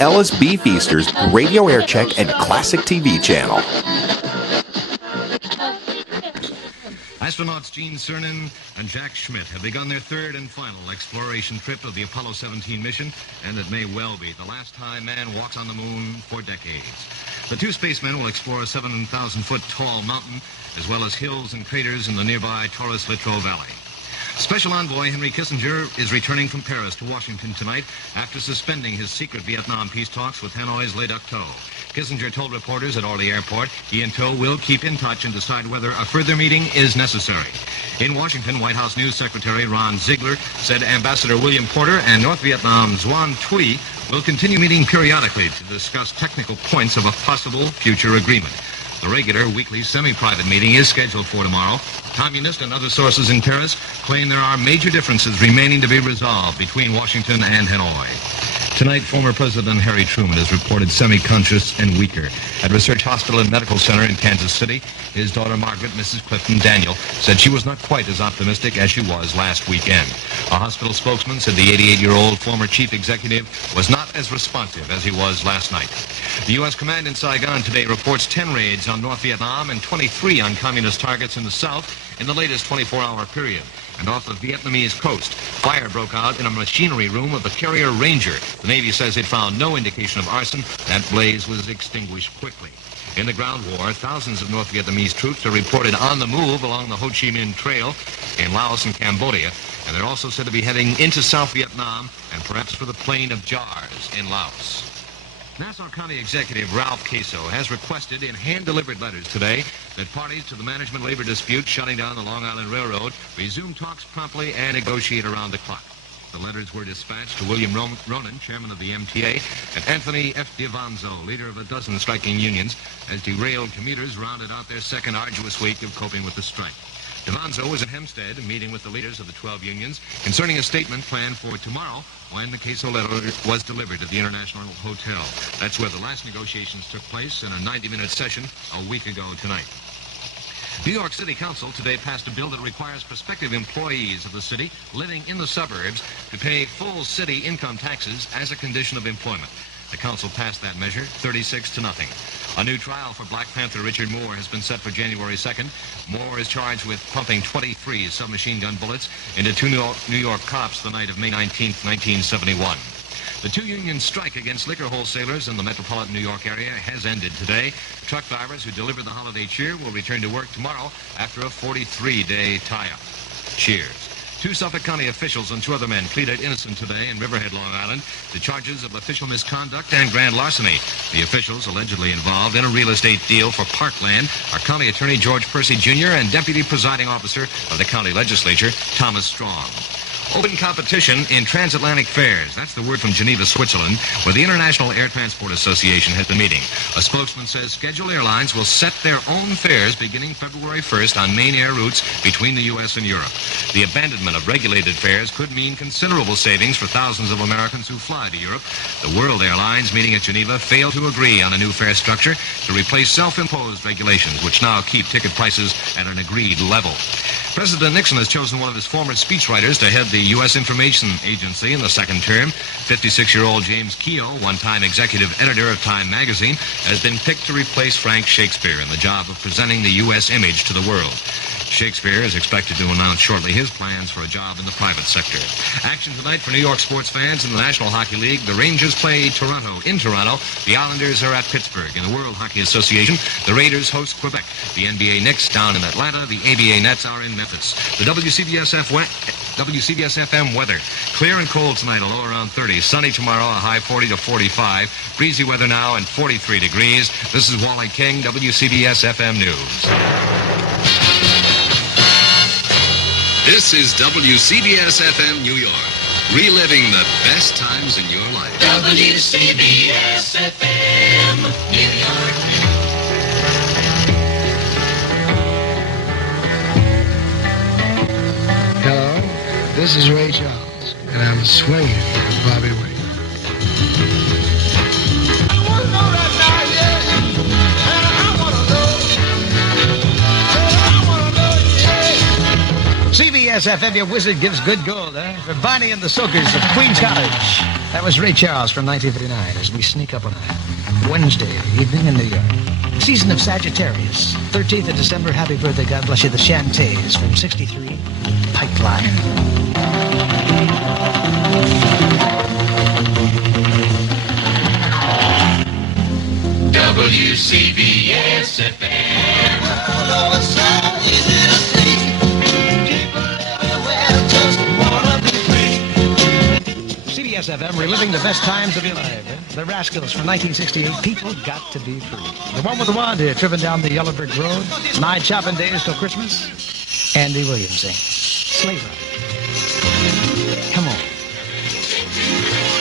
Ellis B. Feaster's Radio Aircheck and Classic TV channel. Astronauts Gene Cernan and Jack Schmitt have begun their third and final exploration trip of the Apollo 17 mission, and it may well be the last time man walks on the moon for decades. The two spacemen will explore a 7,000-foot tall mountain, as well as hills and craters in the nearby Taurus-Littrow Valley. Special Envoy Henry Kissinger is returning from Paris to Washington tonight after suspending his secret Vietnam peace talks with Hanoi's Le Duc Tho. Kissinger told reporters at Orly Airport he and Tho will keep in touch and decide whether a further meeting is necessary. In Washington, White House News Secretary Ron Ziegler said Ambassador William Porter and North Vietnam's Nguyen Thuy will continue meeting periodically to discuss technical points of a possible future agreement. The regular weekly semi-private meeting is scheduled for tomorrow. Communist and other sources in Paris claim there are major differences remaining to be resolved between Washington and Hanoi. Tonight, former President Harry Truman is reported semi-conscious and weaker. At Research Hospital and Medical Center in Kansas City, his daughter Margaret, Mrs. Clifton Daniel, said she was not quite as optimistic as she was last weekend. A hospital spokesman said the 88-year-old former chief executive was not as responsive as he was last night. The U.S. command in Saigon today reports 10 raids on North Vietnam and 23 on communist targets in the south in the latest 24-hour period. And off the Vietnamese coast, fire broke out in a machinery room of the carrier Ranger. The Navy says it found no indication of arson. That blaze was extinguished quickly. In the ground war, thousands of North Vietnamese troops are reported on the move along the Ho Chi Minh Trail in Laos and Cambodia. And they're also said to be heading into South Vietnam and perhaps for the plain of Jars in Laos. Nassau County Executive Ralph Caso has requested in hand-delivered letters today that parties to the management labor dispute shutting down the Long Island Railroad resume talks promptly and negotiate around the clock. The letters were dispatched to William Ronan, chairman of the MTA, and Anthony F. DiVanzo, leader of a dozen striking unions, as derailed commuters rounded out their second arduous week of coping with the strike. DiVanzo was at Hempstead meeting with the leaders of the 12 unions concerning a statement planned for tomorrow when the Caso letter was delivered at the International Hotel. That's where the last negotiations took place in a 90-minute session a week ago tonight. New York City Council today passed a bill that requires prospective employees of the city living in the suburbs to pay full city income taxes as a condition of employment. The council passed that measure 36-0. A new trial for Black Panther Richard Moore has been set for January 2nd. Moore is charged with pumping 23 submachine gun bullets into two New York cops the night of May 19, 1971. The two-union strike against liquor wholesalers in the metropolitan New York area has ended today. Truck drivers who deliver the holiday cheer will return to work tomorrow after a 43-day tie-up. Cheers. Two Suffolk County officials and two other men pleaded innocent today in Riverhead, Long Island, to charges of official misconduct and grand larceny. The officials allegedly involved in a real estate deal for parkland are County Attorney George Percy Jr. and Deputy Presiding Officer of the County Legislature, Thomas Strong. Open competition in transatlantic fares. That's the word from Geneva, Switzerland, where the International Air Transport Association has been meeting. A spokesman says scheduled airlines will set their own fares beginning February 1st on main air routes between the U.S. and Europe. The abandonment of regulated fares could mean considerable savings for thousands of Americans who fly to Europe. The World Airlines meeting at Geneva failed to agree on a new fare structure to replace self-imposed regulations, which now keep ticket prices at an agreed level. President Nixon has chosen one of his former speechwriters to head the U.S. Information Agency in the second term. 56-year-old James Keogh, one-time executive editor of Time magazine, has been picked to replace Frank Shakespeare in the job of presenting the U.S. image to the world. Shakespeare is expected to announce shortly his plans for a job in the private sector. Action tonight for New York sports fans in the National Hockey League. The Rangers play Toronto in Toronto. The Islanders are at Pittsburgh. In the World Hockey Association, the Raiders host Quebec. The NBA Knicks down in Atlanta. The ABA Nets are in Memphis. The WCBS-FM weather. Clear and cold tonight, a low around 30. Sunny tomorrow, a high 40 to 45. Breezy weather now and 43 degrees. This is Wally King, WCBS-FM News. This is WCBS-FM New York, reliving the best times in your life. WCBS-FM New York. Hello, this is Ray Charles, and I'm swinging with Bobby Wade. CBS-FM, your wizard gives good gold, for Bonnie and the Soakers of Queens College. That was Ray Charles from 1959 as we sneak up on a Wednesday evening in New York. Season of Sagittarius. 13th of December. Happy birthday. God bless you. The Chantays from 63 Pipeline. WCBS-FM. CBS-FM, reliving the best times of your life. The Rascals from 1968, People Got to Be Free. The one with the wand here, tripping down the Yellow Brick Road. 9 shopping days till Christmas. Andy Williams sing. Slave Ride. Come on.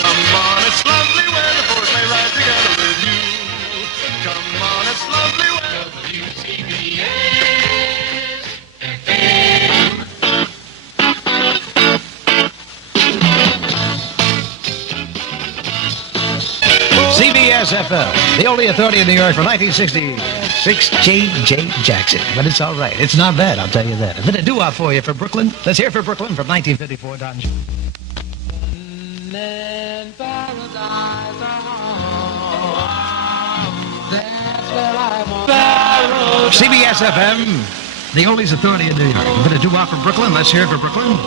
Come on, it's lovely when the four may ride together with you. Come on, it's lovely when CBS-FM, the only authority in New York from 1966, J.J. Jackson. But it's all right. It's not bad, I'll tell you that. A bit of doo-wop for you for Brooklyn. Let's hear for Brooklyn from 1954, Don. In paradise, that's where I want. CBS-FM, the only authority in New York. A bit of doo-wop from Brooklyn. Let's hear it for Brooklyn.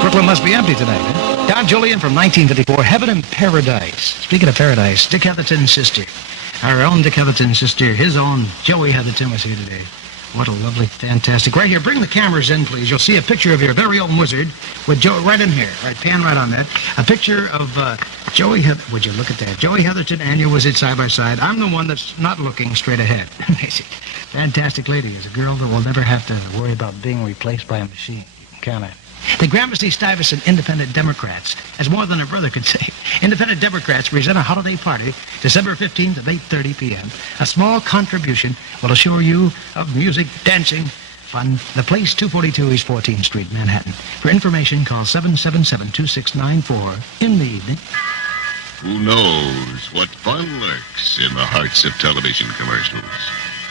Brooklyn must be empty tonight, eh? Don Julian from 1954, Heaven and Paradise. Speaking of paradise, Dick Heatherton's sister. Our own Dick Heatherton's sister, his own Joey Heatherton was here today. What a lovely, fantastic. Right here, bring the cameras in, please. You'll see a picture of your very own wizard with Joe right in here. Right, pan right on that. A picture of Joey Heatherton. Would you look at that? Joey Heatherton and your wizard side by side. I'm the one that's not looking straight ahead. Fantastic lady. Is a girl that will never have to worry about being replaced by a machine. You can count on it. The Gramercy Stuyvesant Independent Democrats, as more than a brother could say, Independent Democrats present a holiday party, December 15th at 8:30 p.m. A small contribution will assure you of music, dancing, fun. The place, 242 East 14th Street, Manhattan. For information, call 777-2694 in the evening. Who knows what fun lurks in the hearts of television commercials?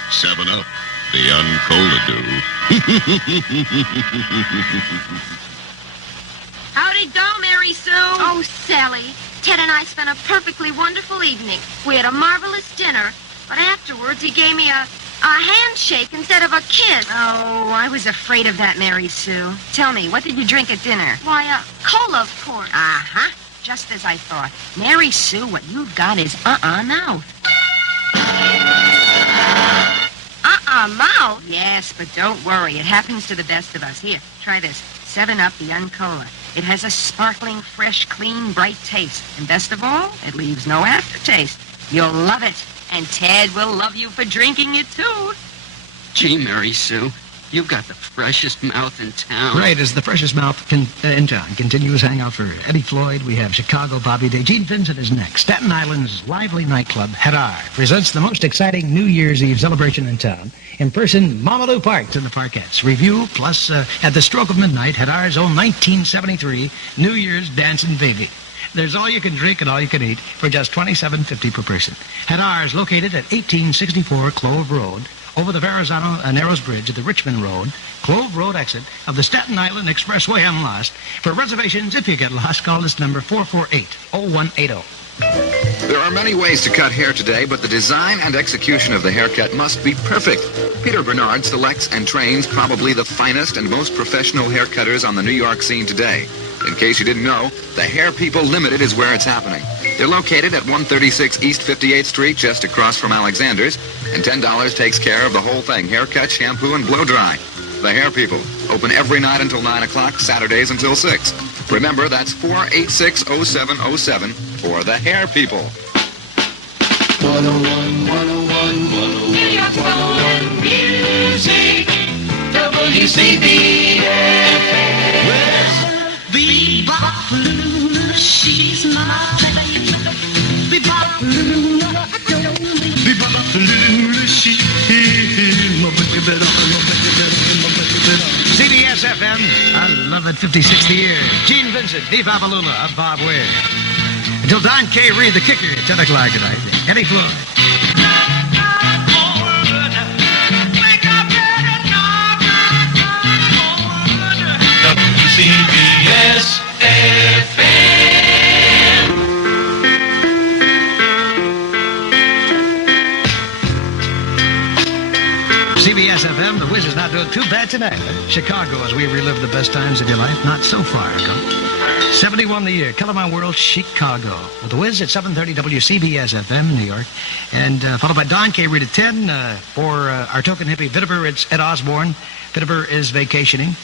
7-Up, the Uncola-Do. Howdy do, Mary Sue. Oh, Sally. Ted and I spent a perfectly wonderful evening. We had a marvelous dinner, but afterwards he gave me a handshake instead of a kiss. Oh, I was afraid of that, Mary Sue. Tell me, what did you drink at dinner? Why, cola, of course. Uh-huh. Just as I thought. Mary Sue, what you've got is mouth. Mouth? Yes, but don't worry. It happens to the best of us. Here, try this. 7-Up, the Uncola. It has a sparkling, fresh, clean, bright taste. And best of all, it leaves no aftertaste. You'll love it. And Ted will love you for drinking it, too. Gee, Mary Sue, you've got the freshest mouth in town. Right, as the freshest mouth in town. Continuous hangout for Eddie Floyd. We have Chicago Bobby Day. Gene Vincent is next. Staten Island's lively nightclub, Hadar, presents the most exciting New Year's Eve celebration in town. In person, Mama Lou Parks and the Parkettes. Review, plus at the stroke of midnight, Hadar's own 1973 New Year's Dancing Baby. There's all you can drink and all you can eat for just $27.50 per person. Hadar is located at 1864 Clove Road, over the Verrazano Narrows Bridge at the Richmond Road, Clove Road exit of the Staten Island Expressway and lost. For reservations, if you get lost, call this number 448-0180. There are many ways to cut hair today, but the design and execution of the haircut must be perfect. Peter Bernard selects and trains probably the finest and most professional haircutters on the New York scene today. In case you didn't know, the Hair People Limited is where it's happening. They're located at 136 East 58th Street, just across from Alexander's, and $10 takes care of the whole thing: haircut, shampoo, and blow dry. The Hair People, open every night until 9 o'clock, Saturdays until 6. Remember, that's 486-0707 for the Hair People. 101, 101, 101, New York's one music, WCBS-FM. Bebop Luna, she's my Bebop Luna, Bebop Luna, she's my CBS-FM, I love it, 56th year. Gene Vincent, Dave Avalula of Bob Ware. Until Don K. Reed, the kicker, at 10 o'clock tonight. Eddie Floyd. WCBS-FM. WCBS-FM, the Wiz is not doing too bad tonight. Chicago, as we relive the best times of your life, not so far ago. 71 the year, Color My World, Chicago. With the Wiz at 7:30 WCBS-FM, New York. And followed by Don K. Reed at 10. For our token hippie, Vitteber, it's Ed Osborne. Vitteber is vacationing.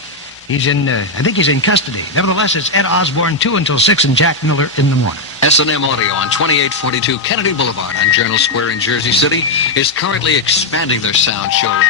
He's in, I think he's in custody. Nevertheless, it's Ed Osborne, 2 until 6, and Jack Miller in the morning. S&M Audio on 2842 Kennedy Boulevard on Journal Square in Jersey City is currently expanding their sound showroom.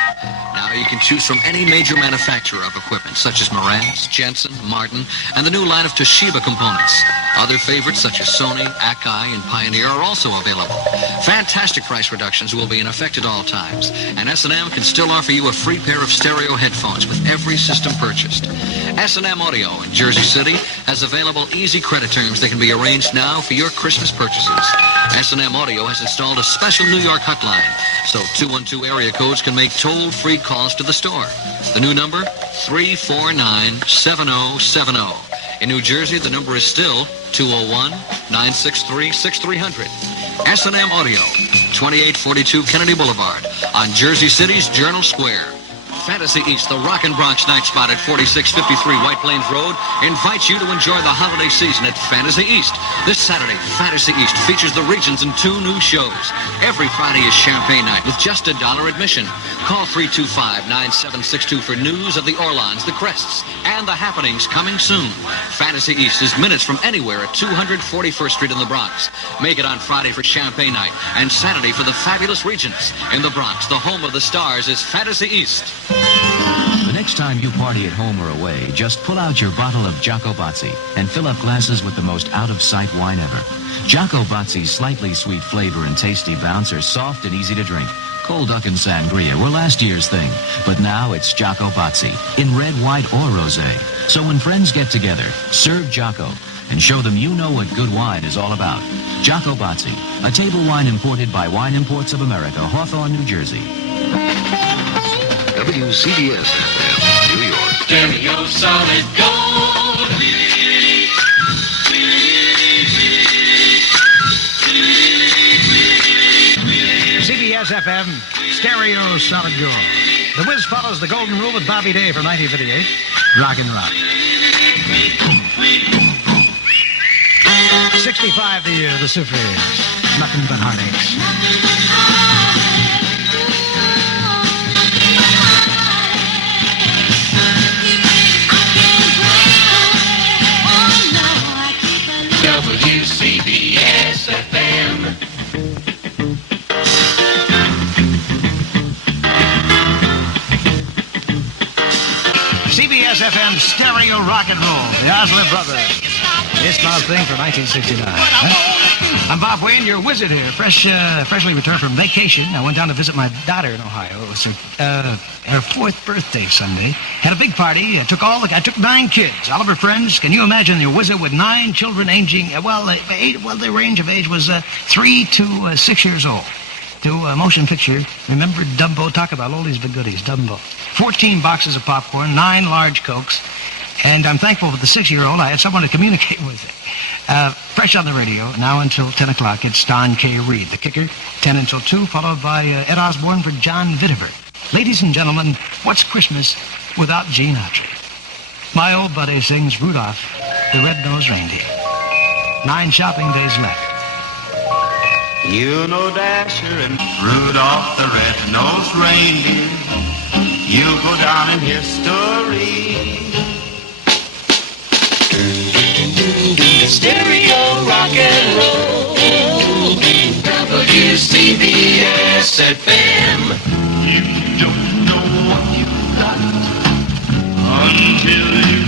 Now you can choose from any major manufacturer of equipment, such as Marantz, Jensen, Martin, and the new line of Toshiba components. Other favorites, such as Sony, Akai, and Pioneer, are also available. Fantastic price reductions will be in effect at all times, and S&M can still offer you a free pair of stereo headphones with every system purchased. S&M Audio in Jersey City has available easy credit terms that can be arranged now for your Christmas purchases. S&M Audio has installed a special New York hotline, so 212 area codes can make toll-free calls to the store. The new number, 349-7070. In New Jersey, the number is still 201-963-6300. S&M Audio, 2842 Kennedy Boulevard on Jersey City's Journal Square. Fantasy East, the Rockin' Bronx night spot at 4653 White Plains Road, invites you to enjoy the holiday season at Fantasy East. This Saturday, Fantasy East features the regions in 2 new shows. Every Friday is Champagne Night with just $1 admission. Call 325-9762 for news of the Orlons, the Crests, and the happenings coming soon. Fantasy East is minutes from anywhere at 241st Street in the Bronx. Make it on Friday for Champagne Night and Saturday for the fabulous regions. In the Bronx, the home of the stars is Fantasy East. The next time you party at home or away, just pull out your bottle of Jacobazzi and fill up glasses with the most out-of-sight wine ever. Jacobazzi's slightly sweet flavor and tasty bounce are soft and easy to drink. Cold Duck and Sangria were last year's thing, but now it's Jacobazzi in red, white, or rosé. So when friends get together, serve Jacco and show them you know what good wine is all about. Jacobazzi, a table wine imported by Wine Imports of America, Hawthorne, New Jersey. WCBS-FM, New York. Stereo solid gold. CBS-FM, Stereo Solid Gold. The Wiz follows the golden rule with Bobby Day from 1958. Rock and rock. 65 the year, the Sufis. Nothing but heartaches. WCBS-FM. CBS-FM Stereo Rock and Roll, the Osler Brothers. It's my thing for 1969. I'm Bob Wayne, your wizard here, freshly returned from vacation. I went down to visit my daughter in Ohio. It was her 4th birthday Sunday. Had a big party. I took 9 kids, all of her friends. Can you imagine your wizard with 9 children aging? The range of age was 3 to 6 years old. To a motion picture. Remember Dumbo? Talk about oldies but goodies. Dumbo. 14 boxes of popcorn, 9 large Cokes. And I'm thankful for the 6-year-old. I had someone to communicate with. Fresh on the radio, now until 10 o'clock, it's Don K. Reed, the kicker, 10 until 2, followed by Ed Osborne for John Vitteber. Ladies and gentlemen, what's Christmas without Gene Autry? My old buddy sings Rudolph, the Red-Nosed Reindeer. 9 shopping days left. You know Dasher and Rudolph the Red-Nosed Reindeer. You'll go down in history. Stereo rock and roll. WCBS-FM. You don't know what you got until you